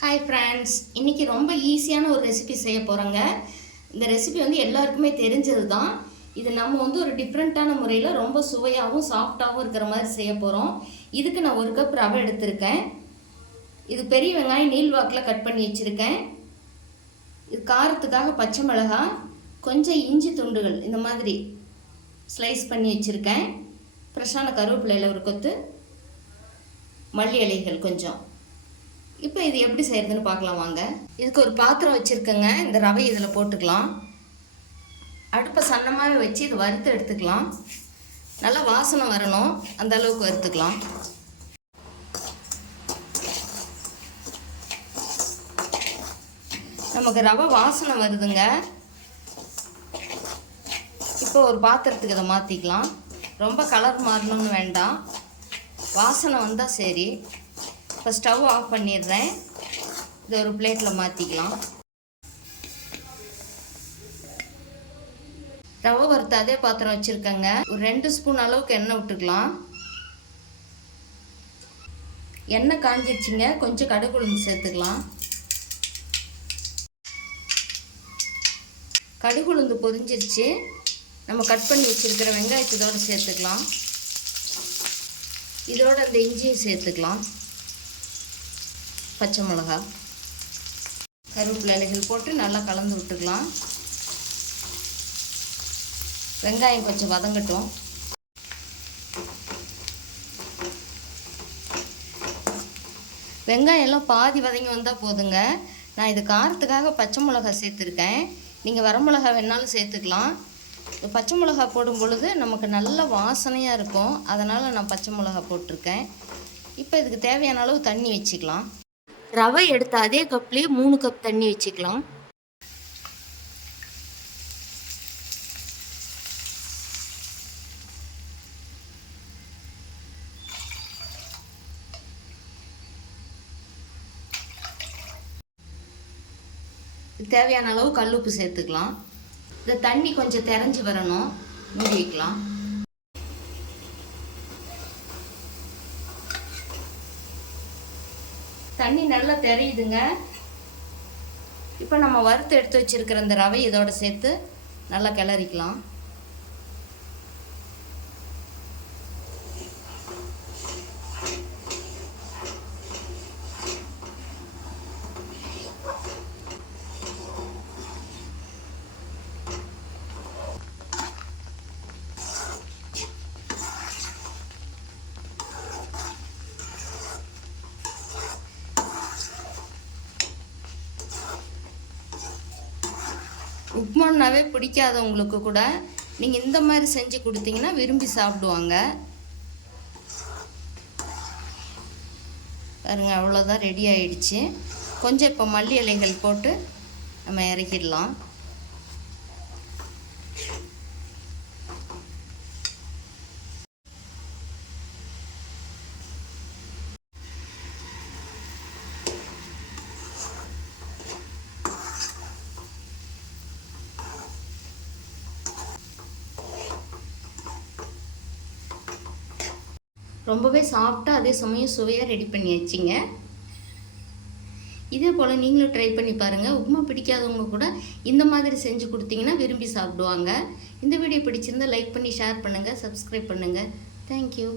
Hi friends, இன்றைக்கி ரொம்ப ஈஸியான ஒரு ரெசிபி செய்ய போகிறோங்க. இந்த ரெசிபி எல்லாருக்குமே தெரிஞ்சது தான். இது நம்ம ஒரு டிஃப்ரெண்ட்டான முறையில் ரொம்ப சுவையாகவும் சாஃப்டாகவும் இருக்கிற மாதிரி செய்ய போகிறோம். இதுக்கு நான் 1 கப் ரவை எடுத்திருக்கேன். இது பெரிய வெங்காயம் நீள்வாக்கில் கட் பண்ணி வச்சுருக்கேன். இது காரத்துக்காக பச்சை மிளகாய், கொஞ்சம் இஞ்சி துண்டுகள் இந்த மாதிரி ஸ்லைஸ் பண்ணி வச்சுருக்கேன். ஃப்ரெஷ்ஷான கருவேப்பிலையில் ஒரு கொத்து, மல்லி இலைகள் கொஞ்சம். இப்போ இது எப்படி செய்கிறதுன்னு பார்க்கலாம் வாங்க. இதுக்கு ஒரு பாத்திரம் வச்சுருக்கேங்க. இந்த ரவை இதில் போட்டுக்கலாம். அடுப்பை சன்னமாக வச்சு இது வறுத்து எடுத்துக்கலாம். நல்லா வாசனை வரணும், அந்த அளவுக்கு வறுத்துக்கலாம். நமக்கு ரவை வாசனை வருதுங்க. இப்போ ஒரு பாத்திரத்துக்கு இதை மாற்றிக்கலாம். ரொம்ப கலர் மாறணும்னு வேண்டாம், வாசனை வந்தால் சரி. இப்போ ஸ்டவ் ஆஃப் பண்ணிடுறேன். இதை ஒரு பிளேட்டில் மாற்றிக்கலாம். ரவை வறுத்த அதே பாத்திரம் வச்சுருக்கேங்க. ஒரு 2 ஸ்பூன் அளவுக்கு எண்ணெய் விட்டுக்கலாம். எண்ணெய் காஞ்சிடுச்சிங்க. கொஞ்சம் கடுகு உளுந்து சேர்த்துக்கலாம். கடுகு உளுந்து பொரிஞ்சிருச்சு. நம்ம கட் பண்ணி வச்சுருக்கிற வெங்காயத்தை இதோடு சேர்த்துக்கலாம். இதோட அந்த இஞ்சியை சேர்த்துக்கலாம். பச்சை மிளகா, கருவேப்பிலை இலைகள் போட்டு நல்லா கலந்து விட்டுக்கலாம். வெங்காயம் கொஞ்சம் வதங்கட்டும். வெங்காயம் எல்லாம் பாதி வதங்கி வந்தால் போதுங்க. நான் இது காரத்துக்காக பச்சை மிளகா சேர்த்துருக்கேன். நீங்கள் வரமிளகா வேணாலும் சேர்த்துக்கலாம். பச்சை மிளகா போடும் பொழுது நமக்கு நல்ல வாசனையாக இருக்கும், அதனால் நான் பச்சை மிளகா போட்டிருக்கேன். இப்போ இதுக்கு தேவையான அளவு தண்ணி வச்சுக்கலாம். ரவை எடுத்த அதே கப்லேயே 3 கப் தண்ணி வச்சுக்கலாம். தேவையான அளவு கல்லுப்பு சேர்த்துக்கலாம். இந்த தண்ணி கொஞ்சம் தெரிஞ்சு வரணும், மூடி வைக்கலாம். தண்ணி நல்லா தெரியுதுங்க. இப்போ நம்ம வறுத்து எடுத்து வச்சுருக்கிற இந்த ரவை இதோட சேர்த்து நல்லா கிளறிக்கலாம். உப்புமானாவே பிடிக்காதவங்களுக்கு கூட நீங்கள் இந்த மாதிரி செஞ்சு கொடுத்தீங்கன்னா விரும்பி சாப்பிடுவாங்க. பாருங்க, அவ்வளோதான், ரெடி ஆகிடுச்சு. கொஞ்சம் இப்போ மல்லி இலைகள் போட்டு நம்ம இறக்கிடலாம். ரொம்பவே சாஃப்டாக அதே சமயம் சுவையாக ரெடி பண்ணி வச்சிங்க. இதே போல் நீங்களும் ட்ரை பண்ணி பாருங்கள். உப்புமா பிடிக்காதவங்க கூட இந்த மாதிரி செஞ்சு கொடுத்தீங்கன்னா விரும்பி சாப்பிடுவாங்க. இந்த வீடியோ பிடிச்சிருந்தால் லைக் பண்ணி ஷேர் பண்ணுங்கள், சப்ஸ்கிரைப் பண்ணுங்கள். தேங்க்யூ.